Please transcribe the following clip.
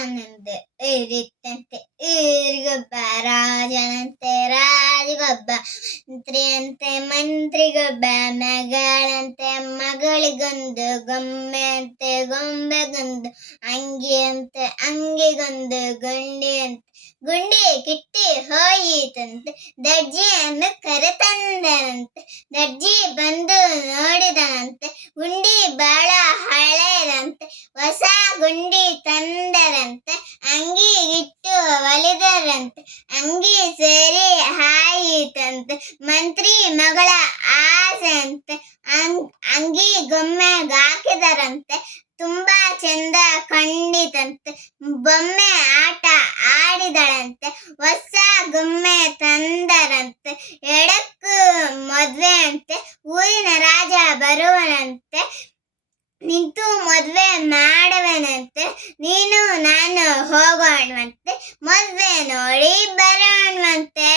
ತಾನಂತೆ ಇರಿತ್ತಂತೆ ಈರಿಗೊಬ್ಬ ರಾಜನಂತೆ ರಾಜಗೊಬ್ಬ ಮಂತ್ರಿಯಂತೆ ಮಂತ್ರಿಗೊಬ್ಬ ಮಗಳಂತೆ ಮಗಳಿಗೊಂದು ಗೊಂಬೆ ಅಂತೆ ಗೊಂಬೆಗೊಂದು ಅಂಗಿಯಂತೆ ಅಂಗಿಗೊಂದು ಗುಂಡಿ ಅಂತೆ ಗುಂಡಿ ಕಿಟ್ಟಿ ಹೋಯಿತಂತೆ ದರ್ಜಿಯನ್ನು ಕರೆತಂದನಂತೆ ದರ್ಜಿ ಬಂದು ನೋಡಿದನಂತೆ ಗುಂಡಿ ಬಹಳ ಹಳೆಯದಂತೆ ಹೊಸ ಗುಂಡಿ ತಂದರಂತೆ ಅಂಗಿ ಇಟ್ಟು ಒಲಿದರಂತೆ, ಅಂಗಿ ಸೇರಿ ಹಾಯಿತಂತೆ, ಮಂತ್ರಿ ಮಗಳ ಆಸೆಂತೆ ಅಂಗಿ ಗೊಮ್ಮೆ ಹಾಕಿದರಂತೆ ತುಂಬಾ ಚಂದ ಕಂಡಿತಂತೆ ಬೊಮ್ಮೆ ಆಟ ಆಡಿದಳಂತೆ, ಹೊಸ ಗೊಮ್ಮೆ ತಂದರಂತೆ, ಎಡಕ್ಕೂ ಮದ್ವೆ ಅಂತೆ ಊರಿನ ರಾಜ ಬರುವನಂತೆ, ನಿಂತು ಮದ್ವೆ ಮಾಡುವನಂತೆ ನೀನು ನಾನು ಹೋಗೋಣವಂತೆ ಮದುವೆ ನೋಡಿ ಬರೋಣವಂತೆ